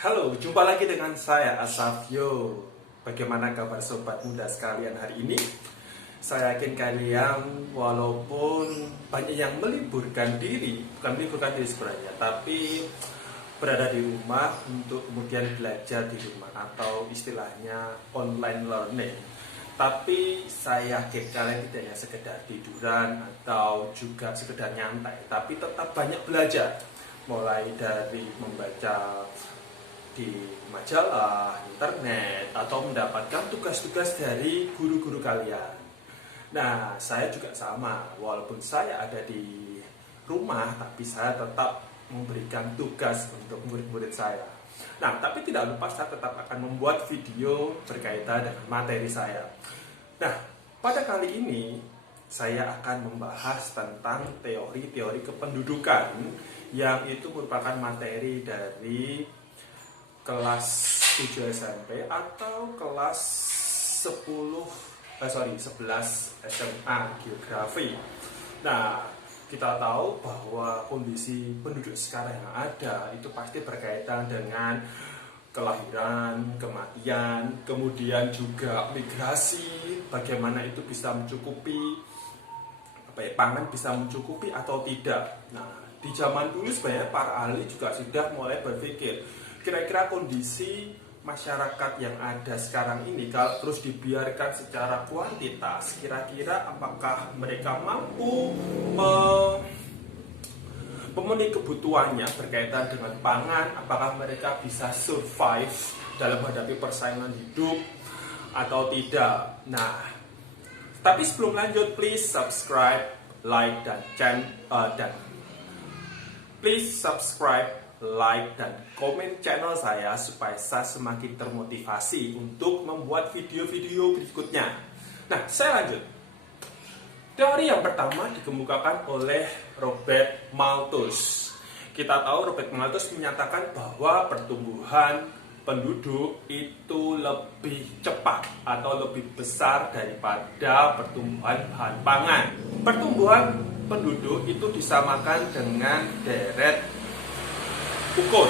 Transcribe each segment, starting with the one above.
Halo, jumpa lagi dengan saya Asafio. Bagaimana kabar sobat muda sekalian hari ini? Saya yakin kalian walaupun banyak yang meliburkan diri, bukan meliburkan diri sebenarnya, tapi berada di rumah untuk kemudian belajar di rumah atau istilahnya online learning. Tapi saya yakin kalian tidak hanya sekedar tiduran atau juga sekedar nyantai, tapi tetap banyak belajar. Mulai dari membaca di majalah, internet, atau mendapatkan tugas-tugas dari guru-guru kalian. Nah, saya juga sama, walaupun saya ada di rumah, tapi saya tetap memberikan tugas untuk murid-murid saya. Nah, tapi tidak lupa saya tetap akan membuat video berkaitan dengan materi saya. Nah, pada kali ini saya akan membahas tentang teori-teori kependudukan yang itu merupakan materi dari kelas 7 SMP atau kelas 11 SMA Geografi. Nah, kita tahu bahwa kondisi penduduk sekarang yang ada itu pasti berkaitan dengan kelahiran, kematian, kemudian juga migrasi, bagaimana itu bisa mencukupi pangan bisa mencukupi atau tidak. Nah, di zaman dulu sebenarnya para ahli juga sudah mulai berpikir kira-kira kondisi masyarakat yang ada sekarang ini kalau terus dibiarkan secara kuantitas, kira-kira apakah mereka mampu memenuhi kebutuhannya berkaitan dengan pangan, apakah mereka bisa survive dalam menghadapi persaingan hidup atau tidak. Nah, tapi sebelum lanjut, please subscribe, like, dan please subscribe, like, dan komen channel saya supaya saya semakin termotivasi untuk membuat video-video berikutnya. Nah, saya lanjut. Teori yang pertama dikemukakan oleh Robert Malthus. Kita tahu Robert Malthus menyatakan bahwa pertumbuhan penduduk itu lebih cepat atau lebih besar daripada pertumbuhan bahan pangan. Pertumbuhan penduduk itu disamakan dengan deret ukur.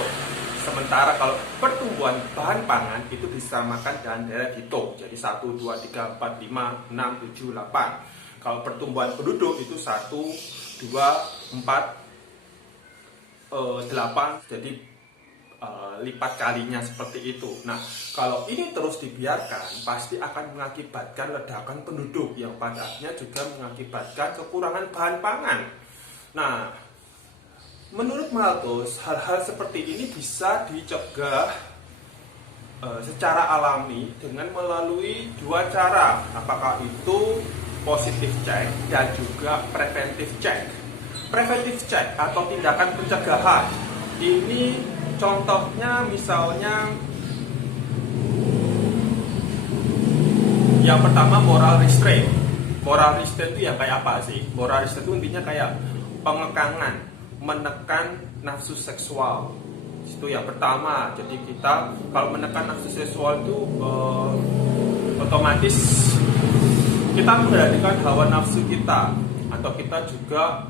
Sementara kalau pertumbuhan bahan pangan itu disamakan dengan deret hitung. Jadi 1, 2, 3, 4, 5, 6, 7, 8. Kalau pertumbuhan penduduk itu 1, 2, 4, 8. Jadi lipat kalinya seperti itu. Nah, kalau ini terus dibiarkan pasti akan mengakibatkan ledakan penduduk yang pada akhirnya juga mengakibatkan kekurangan bahan pangan. Nah, menurut Malthus hal-hal seperti ini bisa dicegah secara alami dengan melalui dua cara, apakah itu positive check dan juga preventive check. Preventive check atau tindakan pencegahan ini contohnya misalnya yang pertama moral restraint. Moral restraint itu yang kayak apa sih? Moral restraint itu intinya kayak pengekangan, menekan nafsu seksual. Itu yang pertama. Jadi kita kalau menekan nafsu seksual itu otomatis kita memperhatikan hawa nafsu kita, atau kita juga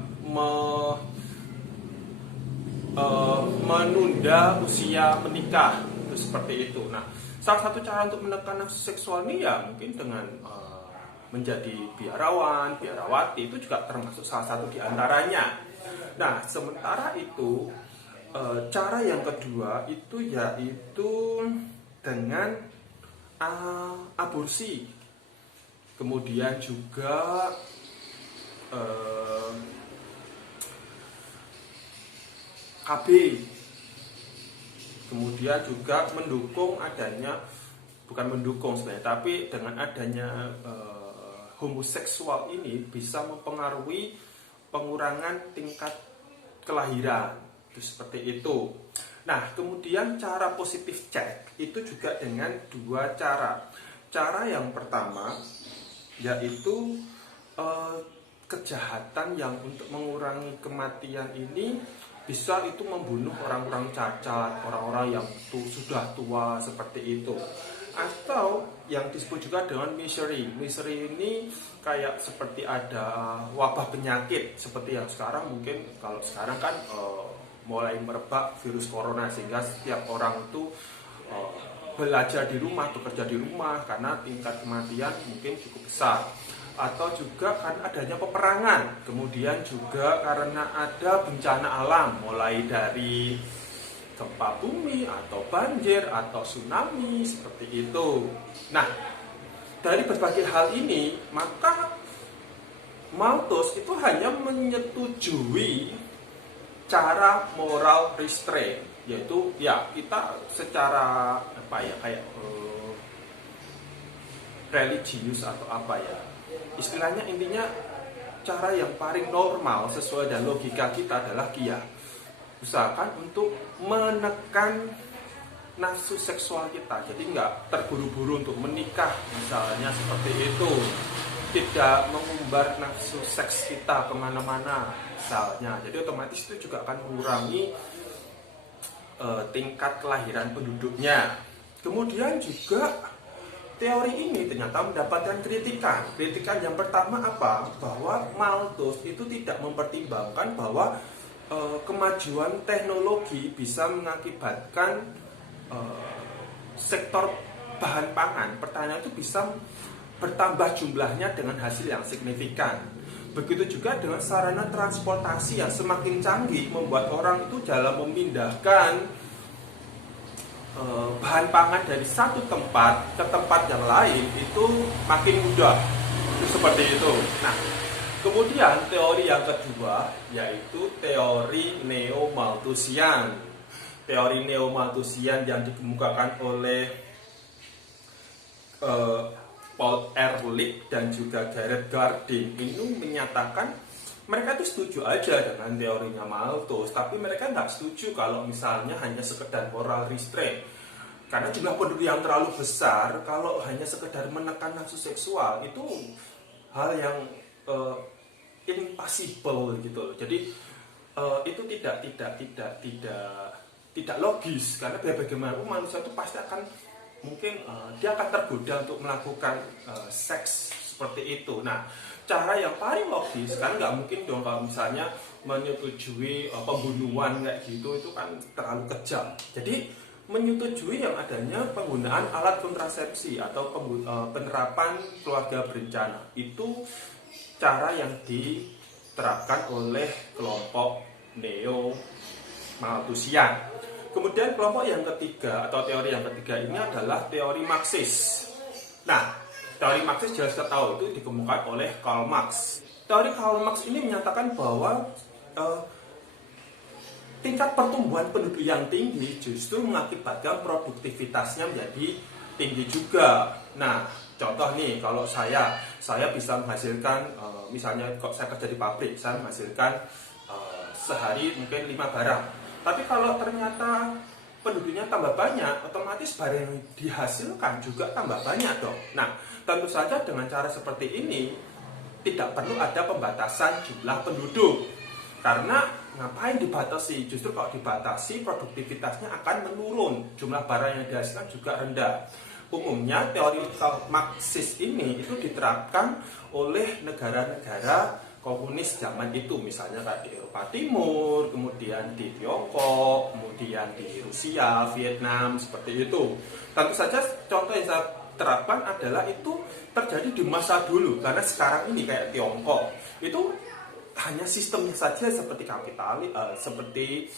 menunda usia menikah, itu seperti itu. Nah, salah satu cara untuk menekan nafsu seksual ini ya mungkin dengan menjadi biarawan, biarawati, itu juga termasuk salah satu di antaranya. Nah, sementara itu cara yang kedua itu yaitu dengan aborsi, kemudian juga KB, kemudian juga mendukung adanya, bukan mendukung sebenarnya, tapi dengan adanya homoseksual ini bisa mempengaruhi pengurangan tingkat kelahiran, itu seperti itu. Nah, kemudian cara positif check itu juga dengan dua cara. Cara yang pertama yaitu kejahatan yang untuk mengurangi kematian ini bisa itu membunuh orang-orang cacat, orang-orang yang sudah tua seperti itu. Atau yang disebut juga dengan misery. Misery ini kayak seperti ada wabah penyakit seperti yang sekarang, mungkin kalau sekarang kan mulai merebak virus corona, sehingga setiap orang itu belajar di rumah, bekerja di rumah karena tingkat kematian mungkin cukup besar. Atau juga karena adanya peperangan, kemudian juga karena ada bencana alam, mulai dari gempa bumi atau banjir atau tsunami seperti itu. Nah, dari berbagai hal ini, maka Malthus itu hanya menyetujui cara moral restraint, yaitu ya kita secara kayak religius atau istilahnya, intinya cara yang paling normal sesuai dengan logika kita adalah usahakan untuk menekan nafsu seksual kita. Jadi nggak terburu-buru untuk menikah misalnya, seperti itu. Tidak mengumbar nafsu seks kita kemana-mana misalnya. Jadi otomatis itu juga akan mengurangi tingkat kelahiran penduduknya. Kemudian juga teori ini ternyata mendapatkan kritikan. Kritikan yang pertama apa? Bahwa Malthus itu tidak mempertimbangkan bahwa kemajuan teknologi bisa mengakibatkan sektor bahan pangan, pertanian itu bisa bertambah jumlahnya dengan hasil yang signifikan. Begitu juga dengan sarana transportasi yang semakin canggih membuat orang itu dalam memindahkan bahan pangan dari satu tempat ke tempat yang lain itu makin mudah. Seperti itu. Nah, kemudian teori yang kedua yaitu teori neo-Malthusian. Teori neo-Malthusian yang dikemukakan oleh Paul Ehrlich dan juga Gareth Gardin itu menyatakan mereka itu setuju aja dengan teorinya Malthus, tapi mereka nggak setuju kalau misalnya hanya sekedar moral restraint. Karena jumlah penduduk yang terlalu besar, kalau hanya sekedar menekan nafsu seksual itu hal yang impossible gitu. Jadi itu tidak logis, karena bagaimanapun manusia itu pasti akan mungkin dia akan tergoda untuk melakukan seks seperti itu. Nah, cara yang paling logis kan nggak mungkin dong kalau misalnya menyetujui pembunuhan kayak gitu, itu kan terlalu kejam. Jadi menyetujui yang adanya penggunaan alat kontrasepsi atau penerapan keluarga berencana, itu cara yang diterapkan oleh kelompok neo-Malthusian. Kemudian kelompok yang ketiga atau teori yang ketiga ini adalah teori Marxis. Nah, teori Marxis jelas kita tahu itu dikemukakan oleh Karl Marx. Teori Karl Marx ini menyatakan bahwa tingkat pertumbuhan penduduk yang tinggi justru mengakibatkan produktivitasnya menjadi tinggi juga. Nah, contoh nih, kalau saya bisa menghasilkan, misalnya kalau saya kerja di pabrik, saya menghasilkan sehari mungkin 5 barang. Tapi kalau ternyata penduduknya tambah banyak, otomatis barang yang dihasilkan juga tambah banyak dong. Nah, tentu saja dengan cara seperti ini tidak perlu ada pembatasan jumlah penduduk. Karena ngapain dibatasi? Justru kalau dibatasi produktivitasnya akan menurun, jumlah barang yang dihasilkan juga rendah. Umumnya teori Marxis ini itu diterapkan oleh negara-negara komunis zaman itu, misalnya kayak di Eropa Timur, kemudian di Tiongkok, kemudian di Rusia, Vietnam, seperti itu. Tentu saja contoh yang saya terapkan adalah itu terjadi di masa dulu, karena sekarang ini kayak Tiongkok itu hanya sistemnya saja seperti kapitalis, seperti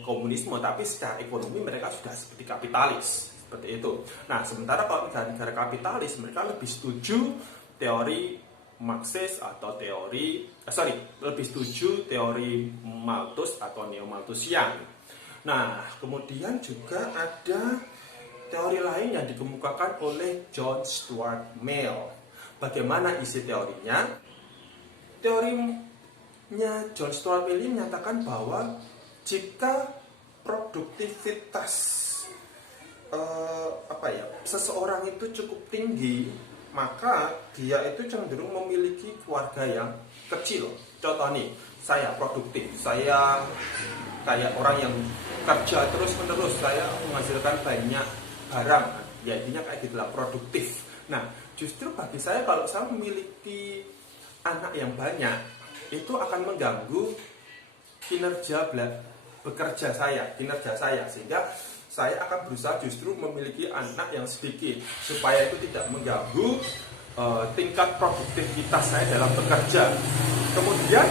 komunisme, tapi secara ekonomi mereka sudah seperti kapitalis, seperti itu. Nah, sementara kalau negara-negara kapitalis mereka lebih setuju teori Marxis atau lebih setuju teori Malthus atau neo-Malthusian. Nah, kemudian juga ada teori lain yang dikemukakan oleh John Stuart Mill. Bagaimana isi teorinya? Teorinya John Stuart Mill menyatakan bahwa jika produktivitas seseorang itu cukup tinggi, maka dia itu cenderung memiliki keluarga yang kecil. Contoh nih, saya produktif, saya kayak orang yang kerja terus-menerus, saya menghasilkan banyak barang, ya intinya kayak gitulah, produktif. Nah, justru bagi saya kalau saya memiliki anak yang banyak, itu akan mengganggu kinerja saya, sehingga saya akan berusaha justru memiliki anak yang sedikit supaya itu tidak mengganggu tingkat produktivitas saya dalam bekerja. Kemudian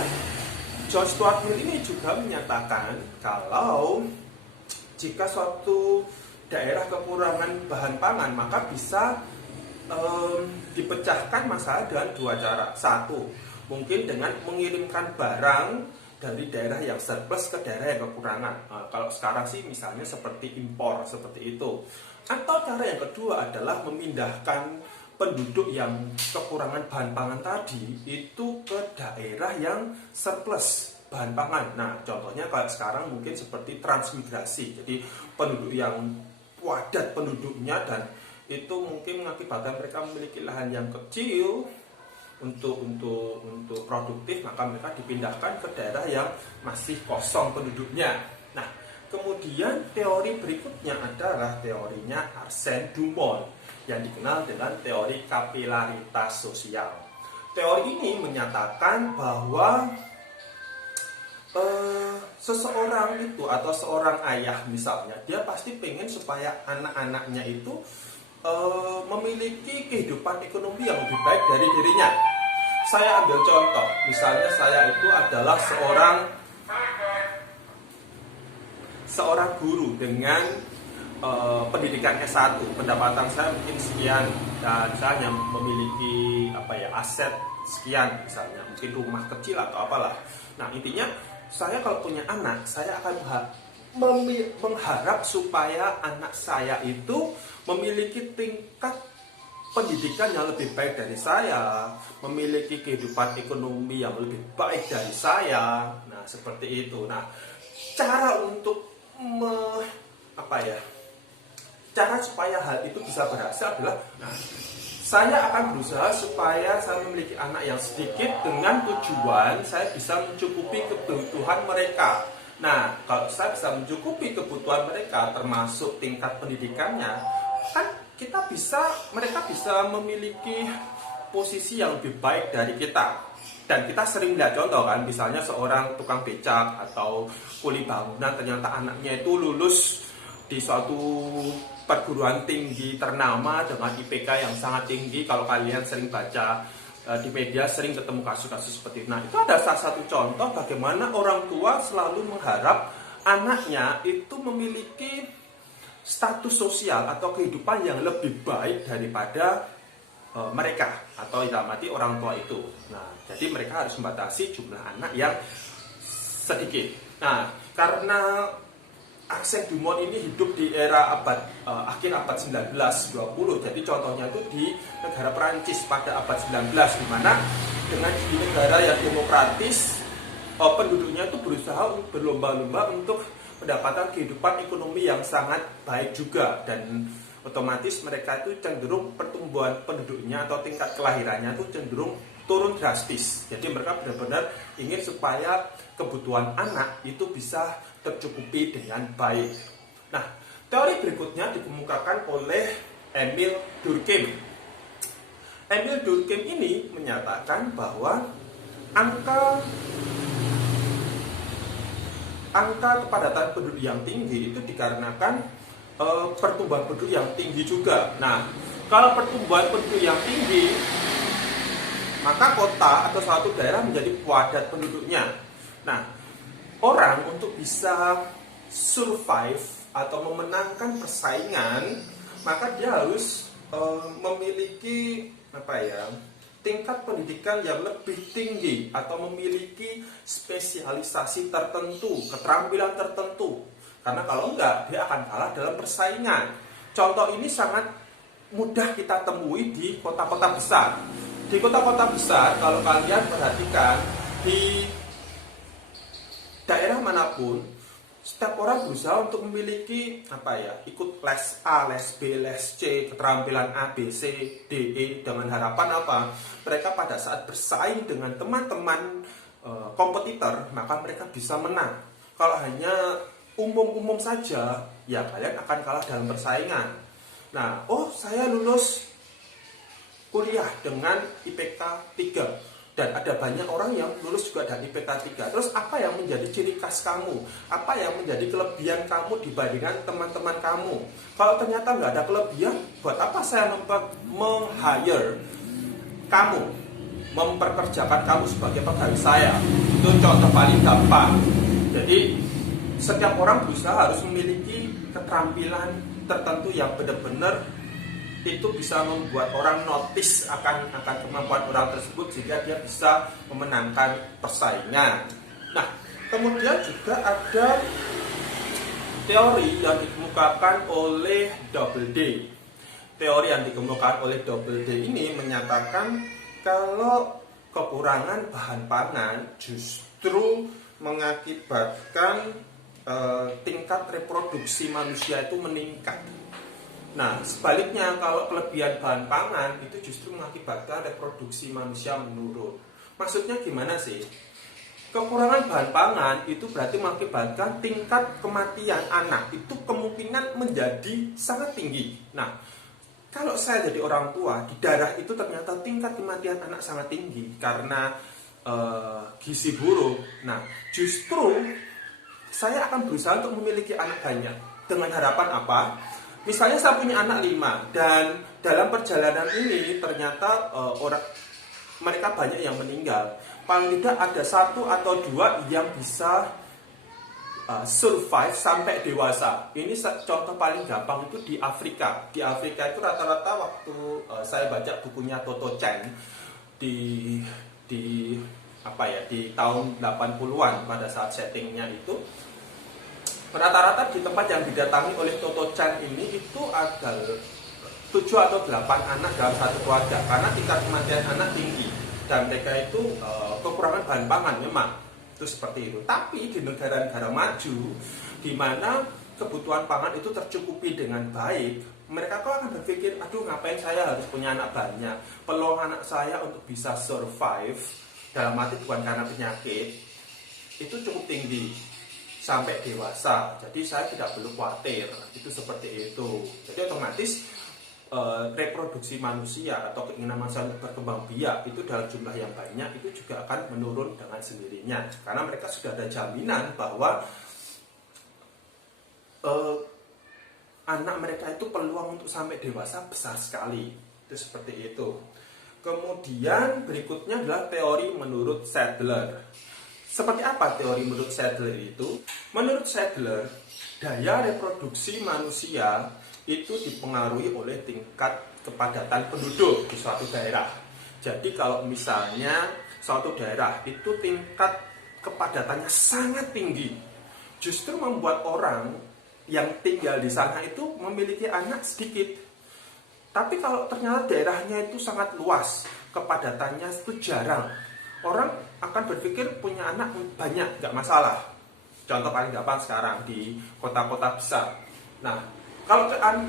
John Stuart Mill ini juga menyatakan kalau jika suatu daerah kekurangan bahan pangan, maka bisa dipecahkan masalah dengan dua cara. Satu, mungkin dengan mengirimkan barang dari daerah yang surplus ke daerah yang kekurangan. Kalau sekarang sih misalnya seperti impor, seperti itu. Atau cara yang kedua adalah memindahkan penduduk yang kekurangan bahan pangan tadi itu ke daerah yang surplus bahan pangan. Nah, contohnya kalau sekarang mungkin seperti transmigrasi. Jadi penduduk yang padat penduduknya dan itu mungkin mengakibatkan mereka memiliki lahan yang kecil untuk produktif, maka mereka dipindahkan ke daerah yang masih kosong penduduknya. Nah, kemudian teori berikutnya adalah teorinya Arsène Dumont yang dikenal dengan teori kapilaritas sosial. Teori ini menyatakan bahwa seseorang itu atau seorang ayah misalnya, dia pasti pengen supaya anak-anaknya itu memiliki kehidupan ekonomi yang lebih baik dari dirinya. Saya ambil contoh, misalnya saya itu adalah seorang guru dengan pendidikan S1, pendapatan saya mungkin sekian dan saya hanya memiliki aset sekian, misalnya mungkin rumah kecil atau apalah. Nah, intinya saya kalau punya anak, saya akan mengharap supaya anak saya itu memiliki tingkat pendidikan yang lebih baik dari saya, memiliki kehidupan ekonomi yang lebih baik dari saya. Nah, seperti itu. Nah, cara untuk cara supaya hal itu bisa berhasil adalah, saya akan berusaha supaya saya memiliki anak yang sedikit dengan tujuan saya bisa mencukupi kebutuhan mereka. Nah, kalau saya bisa mencukupi kebutuhan mereka termasuk tingkat pendidikannya, kan mereka bisa memiliki posisi yang lebih baik dari kita. Dan kita sering lihat contoh kan, misalnya seorang tukang becak atau kuli bangunan, ternyata anaknya itu lulus di suatu perguruan tinggi ternama dengan IPK yang sangat tinggi. Kalau kalian sering baca di media, sering ketemu kasus-kasus seperti itu. Nah, itu ada salah satu contoh bagaimana orang tua selalu mengharap anaknya itu memiliki status sosial atau kehidupan yang lebih baik daripada mereka atau dalam arti orang tua itu. Nah, jadi mereka harus membatasi jumlah anak yang sedikit. Nah, karena Arsène Dumont ini hidup di era akhir abad 19-20. Jadi contohnya itu di negara Perancis pada abad 19, di mana dengan di negara yang demokratis, penduduknya itu berusaha berlomba-lomba untuk mendapatkan kehidupan ekonomi yang sangat baik juga, dan otomatis mereka itu cenderung pertumbuhan penduduknya atau tingkat kelahirannya itu cenderung turun drastis. Jadi mereka benar-benar ingin supaya kebutuhan anak itu bisa tercukupi dengan baik. Nah, teori berikutnya dikemukakan oleh Emil Durkheim. Emil Durkheim ini menyatakan bahwa angka kepadatan penduduk yang tinggi itu dikarenakan pertumbuhan penduduk yang tinggi juga. Nah, kalau pertumbuhan penduduk yang tinggi, maka kota atau suatu daerah menjadi padat penduduknya. Nah, orang untuk bisa survive atau memenangkan persaingan, maka dia harus memiliki tingkat pendidikan yang lebih tinggi atau memiliki spesialisasi tertentu, keterampilan tertentu. Karena kalau enggak, dia akan kalah dalam persaingan. Contoh ini sangat mudah kita temui di kota-kota besar. Di kota-kota besar, kalau kalian perhatikan, di daerah manapun, setiap orang berusaha untuk memiliki ikut les A, les B, les C, keterampilan A, B, C, D, E, dengan harapan mereka pada saat bersaing dengan teman-teman kompetitor, maka mereka bisa menang. Kalau hanya umum-umum saja, ya kalian akan kalah dalam persaingan. Nah, saya lulus kuliah dengan IPK 3. Dan ada banyak orang yang lulus juga dari IPK 3. Terus apa yang menjadi ciri khas kamu? Apa yang menjadi kelebihan kamu dibandingkan teman-teman kamu? Kalau ternyata nggak ada kelebihan, buat apa saya meng-hire kamu, memperkerjakan kamu sebagai pegawai saya? Itu contoh paling gampang. Jadi setiap orang berusaha harus memiliki keterampilan tertentu yang benar-benar itu bisa membuat orang notice akan kemampuan orang tersebut sehingga dia bisa memenangkan persaingan. Nah, kemudian juga ada teori yang dikemukakan oleh Double D. Teori yang dikemukakan oleh Double D ini menyatakan kalau kekurangan bahan pangan justru mengakibatkan tingkat reproduksi manusia itu meningkat. Nah, sebaliknya kalau kelebihan bahan pangan itu justru mengakibatkan reproduksi manusia menurun. Maksudnya gimana sih? Kekurangan bahan pangan itu berarti mengakibatkan tingkat kematian anak itu kemungkinan menjadi sangat tinggi. Nah, kalau saya jadi orang tua, di daerah itu ternyata tingkat kematian anak sangat tinggi karena gizi buruk. Nah, justru saya akan berusaha untuk memiliki anak banyak. Dengan harapan apa? Misalnya saya punya anak 5 dan dalam perjalanan ini ternyata mereka banyak yang meninggal. Paling tidak ada 1 atau 2 yang bisa survive sampai dewasa. Ini contoh paling gampang itu di Afrika. Di Afrika itu rata-rata waktu saya baca bukunya Toto Chen di tahun 80-an pada saat settingnya itu, rata-rata di tempat yang didatangi oleh Toto Chen ini itu ada 7 atau 8 anak dalam satu keluarga karena tingkat kematian anak tinggi dan mereka itu kekurangan bahan pangan memang itu seperti itu. Tapi di negara-negara maju di mana kebutuhan pangan itu tercukupi dengan baik, mereka kok akan berpikir, aduh ngapain saya harus punya anak banyak, peluang anak saya untuk bisa survive dalam arti bukan karena penyakit itu cukup tinggi sampai dewasa, jadi saya tidak perlu khawatir, itu seperti itu. Jadi otomatis reproduksi manusia atau keinginan manusia untuk berkembang biak itu dalam jumlah yang banyak itu juga akan menurun dengan sendirinya karena mereka sudah ada jaminan bahwa anak mereka itu peluang untuk sampai dewasa besar sekali, itu seperti itu. Kemudian berikutnya adalah teori menurut Sadler. Seperti apa teori menurut Sadler itu? Menurut Sadler, daya reproduksi manusia itu dipengaruhi oleh tingkat kepadatan penduduk di suatu daerah. Jadi kalau misalnya suatu daerah itu tingkat kepadatannya sangat tinggi, justru membuat orang yang tinggal di sana itu memiliki anak sedikit. Tapi kalau ternyata daerahnya itu sangat luas, kepadatannya itu jarang, orang akan berpikir punya anak banyak, nggak masalah. Contoh paling gampang sekarang di kota-kota besar. Nah,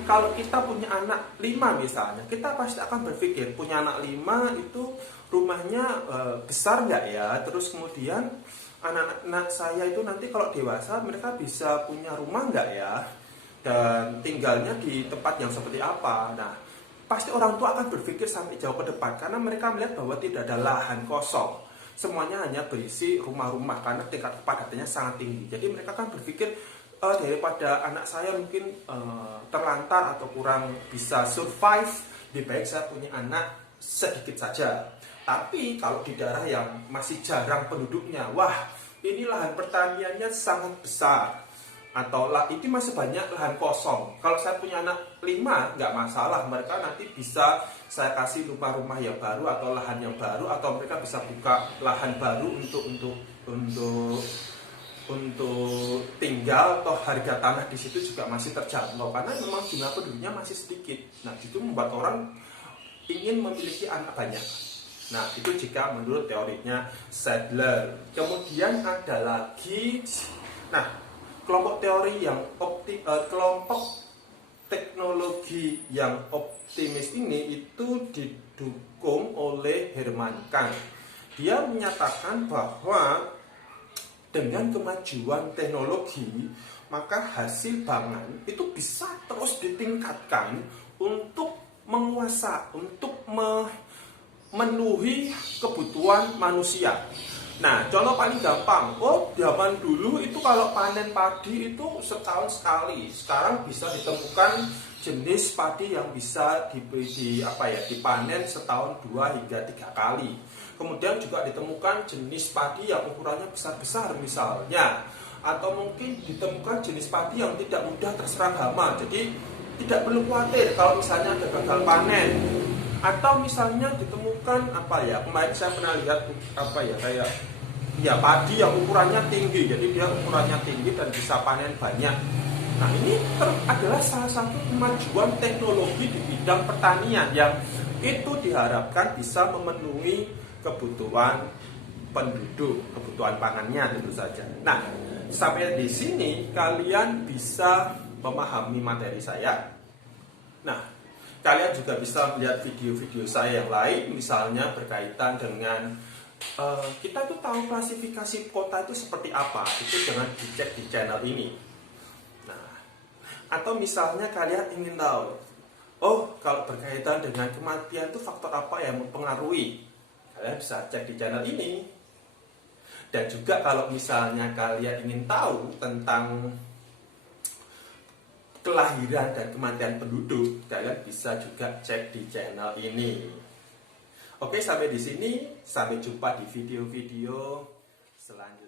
kalau kita punya anak 5 misalnya, kita pasti akan berpikir punya anak 5 itu rumahnya besar nggak ya? Terus kemudian anak-anak saya itu nanti kalau dewasa mereka bisa punya rumah nggak ya? Dan tinggalnya di tempat yang seperti apa? Nah, pasti orang tua akan berpikir sampai jauh ke depan karena mereka melihat bahwa tidak ada lahan kosong. Semuanya hanya berisi rumah-rumah karena tingkat kepadatannya sangat tinggi. Jadi mereka kan berpikir daripada anak saya mungkin terlantar atau kurang bisa survive, lebih baik saya punya anak sedikit saja. Tapi kalau di daerah yang masih jarang penduduknya, wah ini lahan pertaniannya sangat besar, atau ini masih banyak lahan kosong. Kalau saya punya anak 5, nggak masalah, mereka nanti bisa saya kasih rumah-rumah yang baru atau lahan yang baru, atau mereka bisa buka lahan baru untuk tinggal, atau harga tanah di situ juga masih terjangkau karena memang jumlah penduduknya masih sedikit. Nah, itu membuat orang ingin memiliki anak banyak. Nah, itu jika menurut teorinya Sadler. Kemudian ada lagi, kelompok teori yang kelompok teknologi yang optimis ini itu didukung oleh Herman Kahn. Dia menyatakan bahwa dengan kemajuan teknologi, maka hasil pangan itu bisa terus ditingkatkan untuk menguasai, untuk memenuhi kebutuhan manusia. Nah, contoh paling gampang, zaman dulu itu kalau panen padi itu setahun sekali. Sekarang bisa ditemukan jenis padi yang bisa dipanen setahun 2 hingga 3 kali. Kemudian juga ditemukan jenis padi yang ukurannya besar-besar misalnya, atau mungkin ditemukan jenis padi yang tidak mudah terserang hama. Jadi tidak perlu khawatir kalau misalnya ada gagal panen. Atau misalnya ditemukan kemarin saya pernah lihat kayak padi yang ukurannya tinggi, jadi dia ukurannya tinggi dan bisa panen banyak. Nah, ini adalah salah satu kemajuan teknologi di bidang pertanian yang itu diharapkan bisa memenuhi kebutuhan penduduk, kebutuhan pangannya tentu saja. Nah, sampai di sini kalian bisa memahami materi saya. Nah, kalian juga bisa melihat video-video saya yang lain, misalnya berkaitan dengan kita tuh tahu klasifikasi kota itu seperti apa, itu jangan dicek di channel ini. Nah, atau misalnya kalian ingin tahu, kalau berkaitan dengan kematian itu faktor apa yang mempengaruhi, kalian bisa cek di channel ini. Dan juga kalau misalnya kalian ingin tahu tentang kelahiran dan kematian penduduk, kalian bisa juga cek di channel ini. Oke, sampai di sini. Sampai jumpa di video-video selanjutnya.